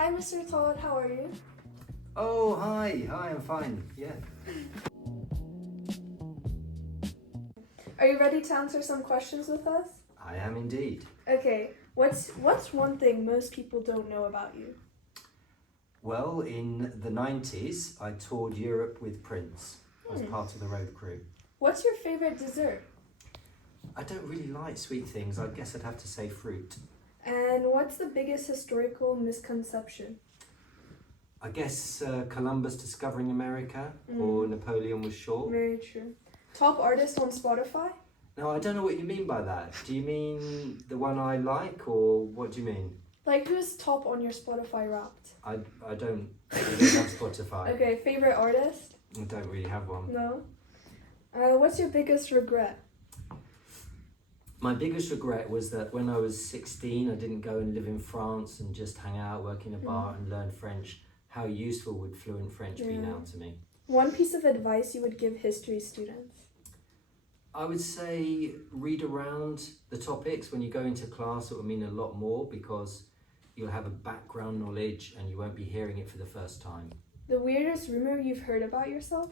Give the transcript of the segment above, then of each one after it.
Hi, Mr. Todd, how are you? Oh, hi, I'm fine, yeah. Are you ready to answer some questions with us? I am indeed. Okay, what's one thing most people don't know about you? Well, in the 90s, I toured Europe with Prince as part of the road crew. What's your favorite dessert? I don't really like sweet things. I guess I'd have to say fruit. And what's the biggest historical misconception? I guess Columbus discovering America or Napoleon was short. Very true. Top artist on Spotify? No, I don't know what you mean by that. Do you mean the one I like, or what do you mean? Like, who's top on your Spotify Wrapped? I don't really have Spotify. Okay, favorite artist? I don't really have one. No. What's your biggest regret? My biggest regret was that when I was 16, I didn't go and live in France and just hang out, work in a bar and learn French. How useful would fluent French be now to me? One piece of advice you would give history students? I would say read around the topics. When you go into class, it will mean a lot more because you'll have a background knowledge and you won't be hearing it for the first time. The weirdest rumor you've heard about yourself?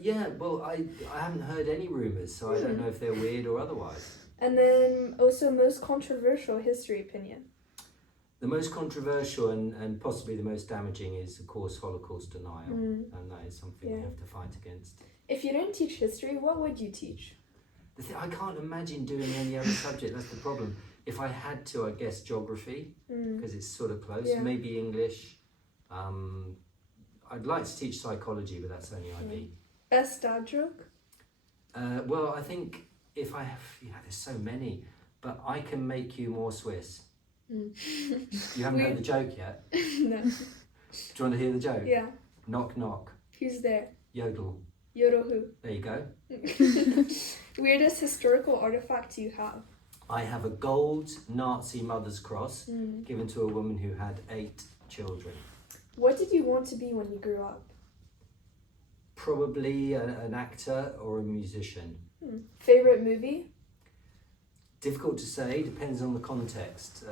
Yeah, well, I haven't heard any rumours, so I don't know if they're weird or otherwise. And then also most controversial history opinion? The most controversial and possibly the most damaging is, of course, Holocaust denial. And that is something we have to fight against. If you didn't teach history, what would you teach? I can't imagine doing any other subject. That's the problem. If I had to, I guess geography, because it's sort of close. Yeah. Maybe English. I'd like to teach psychology, but that's only IB. Best dad joke? Well, I think if I have, there's so many, but I can make you more Swiss. You haven't heard the joke yet? No. Do you want to hear the joke? Yeah. Knock, knock. Who's there? Yodel. Yodel who? There you go. Weirdest historical artifact you have? I have a gold Nazi mother's cross given to a woman who had 8 children. What did you want to be when you grew up? Probably an actor or a musician. Favorite movie? Difficult to say, depends on the context.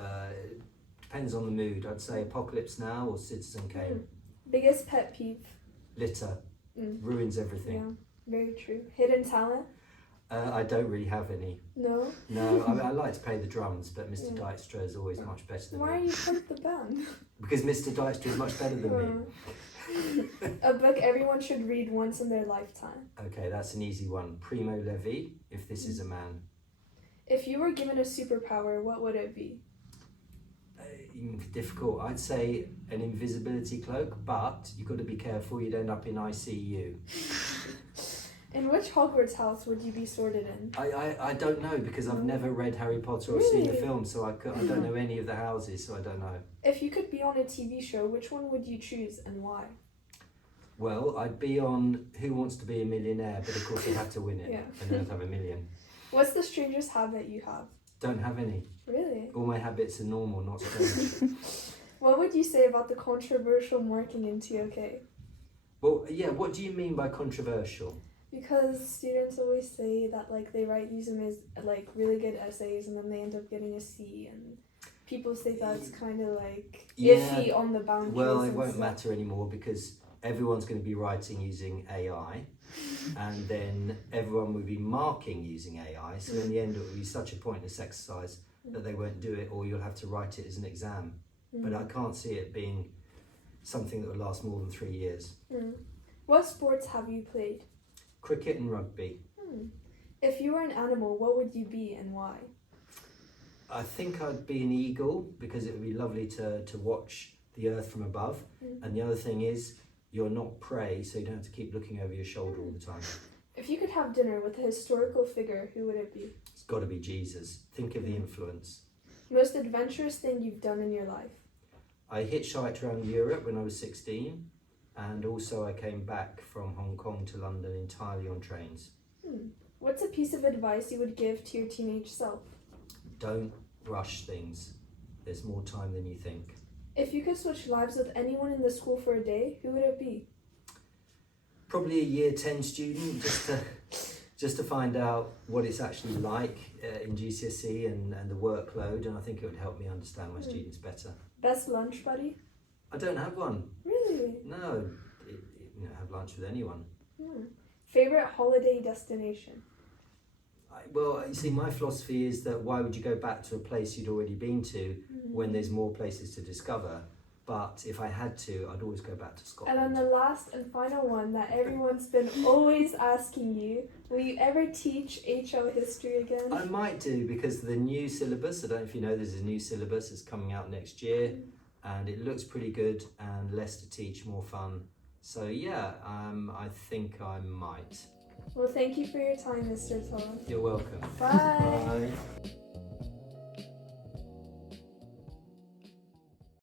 Depends on the mood. I'd say Apocalypse Now or Citizen Kane. Biggest pet peeve? Litter. Ruins everything. Yeah, very true. Hidden talent? I don't really have any. No? No, I like to play the drums, but Mr. Dijkstra is always much better than Why are me. you part of the band? Because Mr. Dijkstra is much better than me. A book everyone should read once in their lifetime. Okay, that's an easy one. Primo Levi, If This Is a Man. If you were given a superpower, what would it be? Difficult. I'd say an invisibility cloak, but you've got to be careful you'd end up in ICU. In which Hogwarts house would you be sorted in? I don't know because I've never read Harry Potter or seen the film, so I don't know any of the houses, so I don't know. If you could be on a TV show, which one would you choose and why? Well, I'd be on Who Wants to Be a Millionaire, but of course I'd have to win it, Yeah. and then I'd have $1 million. What's the strangest habit you have? Don't have any. Really? All my habits are normal, not strange. What would you say about the controversial marking in TOK? Well, yeah, what do you mean by controversial? Because students always say that like they write these like really good essays and then they end up getting a C, and people say that's kind of like iffy on the boundaries. Well, it won't matter anymore because everyone's going to be writing using AI, and then everyone will be marking using AI. So in the end, it will be such a pointless exercise that they won't do it, or you'll have to write it as an exam. But I can't see it being something that will last more than 3 years. What sports have you played? Cricket and rugby. If you were an animal, what would you be and why? I think I'd be an eagle because it would be lovely to watch the earth from above. And the other thing is, you're not prey, so you don't have to keep looking over your shoulder all the time. If you could have dinner with a historical figure, who would it be? It's got to be Jesus. Think of the influence. Most adventurous thing you've done in your life? I hitchhiked around Europe when I was 16, and also I came back from Hong Kong to London entirely on trains. What's a piece of advice you would give to your teenage self? Don't rush things. There's more time than you think. If you could switch lives with anyone in the school for a day, who would it be? Probably a year 10 student, just to find out what it's actually like in GCSE and the workload, and I think it would help me understand my students better. Best lunch buddy? I don't have one. Really? No, have lunch with anyone. Favorite holiday destination? Well, you see, my philosophy is that why would you go back to a place you'd already been to when there's more places to discover? But if I had to, I'd always go back to Scotland. And then the last and final one that everyone's been always asking you, will you ever teach HL history again? I might do, because the new syllabus, I don't know if you know, there's a new syllabus that's coming out next year, and it looks pretty good and less to teach, more fun. So yeah, I think I might. Well, thank you for your time, Mr. Todd. You're welcome. Bye. Bye.